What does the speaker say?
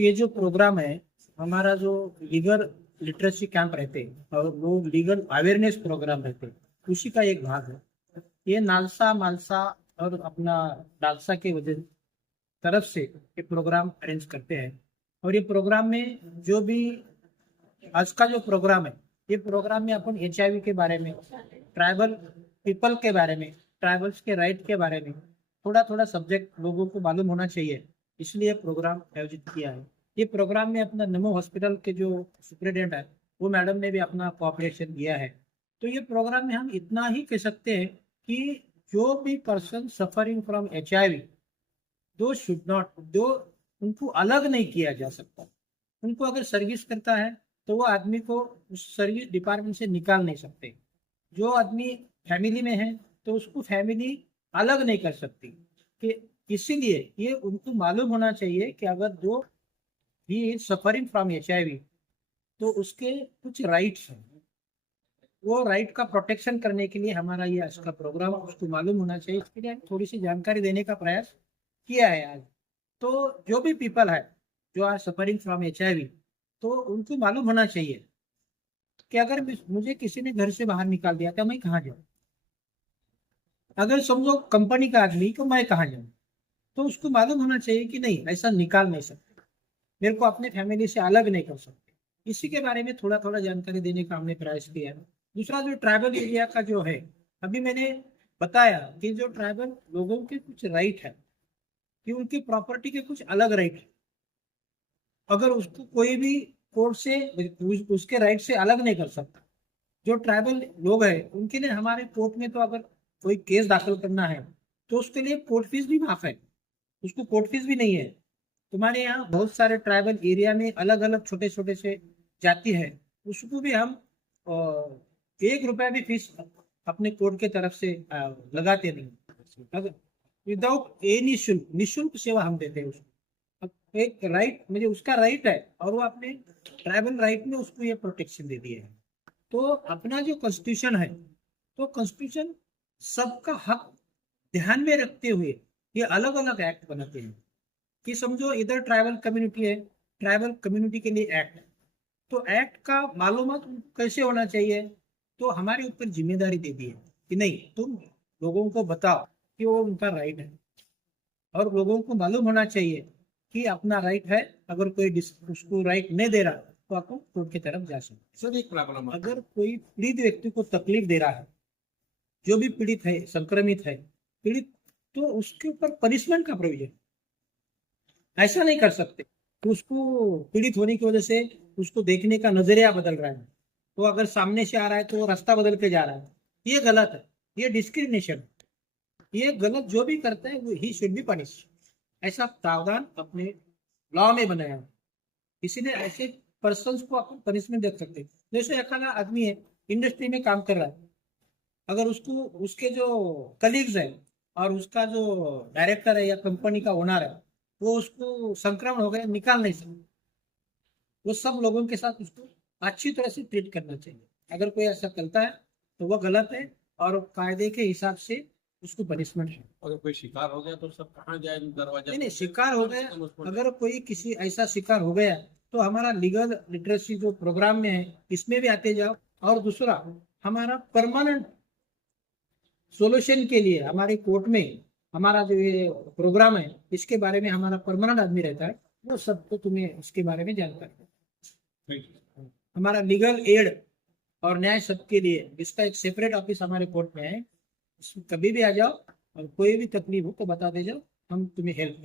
ये जो प्रोग्राम है, हमारा जो लीगल लिटरेसी कैंप रहते हैं और वो लीगल अवेयरनेस प्रोग्राम रहते हैं, उसी का एक भाग है। ये नालसा मालसा और अपना डालसा के वजह तरफ से ये प्रोग्राम अरेंज करते हैं। और ये प्रोग्राम में जो भी आज का जो प्रोग्राम है, ये प्रोग्राम में अपन HIV के बारे में, ट्राइबल पीपल के बारे में, ट्राइबल्स के राइट के बारे में थोड़ा थोड़ा सब्जेक्ट लोगों को मालूम होना चाहिए, इसलिए प्रोग्राम आयोजित किया है। ये प्रोग्राम में अपना नमो हॉस्पिटल के जो सुप्रिटेंडेंट है, वो मैडम ने भी अपना कोऑपरेशन दिया है। तो ये प्रोग्राम में हम इतना ही कह सकते हैं कि जो भी पर्सन सफरिंग फ्रॉम HIV, दो शुड नॉट, दो उनको अलग नहीं किया जा सकता। उनको अगर सर्विस करता है तो वो आदमी को उस सर्विस डिपार्टमेंट से निकाल नहीं सकते। जो आदमी फैमिली में है तो उसको फैमिली अलग नहीं कर सकती। कि इसीलिए ये उनको मालूम होना चाहिए कि अगर जो he is suffering from HIV, तो उसके कुछ राइट्स हैं। वो राइट का प्रोटेक्शन करने के लिए हमारा ये आज का प्रोग्राम उसको मालूम होना चाहिए। इसके लिए थोड़ी सी जानकारी देने का प्रयास किया है आज। तो जो भी पीपल है जो आर सफरिंग फ्रॉम HIV, तो उनको मालूम होना चाहिए कि अगर मुझे किसी ने घर से बाहर निकाल दिया तो मैं कहाँ जाऊँ। अगर समझो कंपनी का आदमी तो मैं कहाँ जाऊँ, तो उसको मालूम होना चाहिए कि नहीं, ऐसा निकाल नहीं सकते, मेरे को अपने फैमिली से अलग नहीं कर सकते। इसी के बारे में थोड़ा थोड़ा जानकारी देने का हमने प्रयास किया है। दूसरा जो ट्राइबल एरिया का जो है, अभी मैंने बताया कि जो ट्राइबल लोगों के कुछ राइट है, कि उनकी प्रॉपर्टी के कुछ अलग राइट है। अगर उसको कोई भी कोर्ट से उसके राइट से अलग नहीं कर सकता। जो ट्राइबल लोग हैं उनके लिए हमारे कोर्ट में तो अगर कोई केस दाखिल करना है तो उसके लिए कोर्ट फीस भी माफ है, उसको कोर्ट फीस भी नहीं है। तुम्हारे यहाँ बहुत सारे ट्राइबल एरिया में अलग अलग छोटे छोटे से जाति है, उसको भी हम 1 रुपया भी फीस अपने कोर्ट के तरफ से लगाते नहीं। अगर विदाउट एनी शुल्क, निःशुल्क सेवा हम देते हैं उसको। अब एक राइट मुझे उसका राइट है और वो अपने ट्राइबल राइट में उसको ये प्रोटेक्शन दे दिए है। तो अपना जो कॉन्स्टिट्यूशन है, तो कॉन्स्टिट्यूशन सबका हक ध्यान में रखते हुए ये अलग अलग एक्ट बनाते हैं। कि समझो इधर ट्राइबल कम्युनिटी है, ट्राइबल कम्युनिटी के लिए एक्ट है, तो एक्ट का मालूमात कैसे होना चाहिए, तो हमारे ऊपर जिम्मेदारी दे दी है कि नहीं, तुम लोगों को बताओ कि वो उनका राइट है। और लोगों को मालूम होना चाहिए कि अपना राइट है, अगर कोई उसको राइट नहीं दे रहा तो आपको कोर्ट की तरफ जा सकते। सर एक प्रॉब्लम, अगर कोई पीड़ित व्यक्ति को तकलीफ दे रहा है, जो भी पीड़ित है, संक्रमित है, पीड़ित, तो उसके ऊपर पनिशमेंट का प्रोविजन। ऐसा नहीं कर सकते तो उसको पीड़ित होने की वजह से उसको देखने का नजरिया बदल रहा है, तो अगर सामने से आ रहा है तो वो रास्ता बदल के जा रहा है, ये गलत है, ये डिस्क्रिमिनेशन, ये गलत जो भी करता है वो ही शुड बी पनिश। ऐसा प्रावधान अपने लॉ में बनाया है। इसीलिए ऐसे पर्सन को अपन पनिशमेंट दे सकते हैं। जैसे अकेला आदमी है, इंडस्ट्री में काम कर रहा है, अगर उसको उसके जो कलीग्स है और उसका जो डायरेक्टर है या कंपनी का ओनर है, वो उसको संक्रमण हो गया, निकाल नहीं सकते। वो सब लोगों के साथ उसको अच्छी तरह से ट्रीट करना चाहिए। अगर कोई ऐसा करता है तो वह गलत है और कायदे के हिसाब से उसको पनिशमेंट है। अगर कोई शिकार हो गया तो सब कहाँ जाए, दरवाजा? नहीं, शिकार हो गया, अगर कोई किसी ऐसा शिकार हो गया तो हमारा लीगल लिटरेसी जो प्रोग्राम में है इसमें भी आते जाओ। और दूसरा, हमारा परमानेंट सोल्यूशन के लिए हमारे कोर्ट में हमारा जो ये प्रोग्राम है, इसके बारे में हमारा परमानेंट आदमी रहता है, वो सबको तुम्हें इसके बारे में जानकारी है। हमारा लीगल एड और न्याय सबके लिए इसका एक सेपरेट ऑफिस हमारे कोर्ट में है। कभी भी आ जाओ और कोई भी तकलीफ हो तो बता दे जाओ, हम तुम्हें हेल्प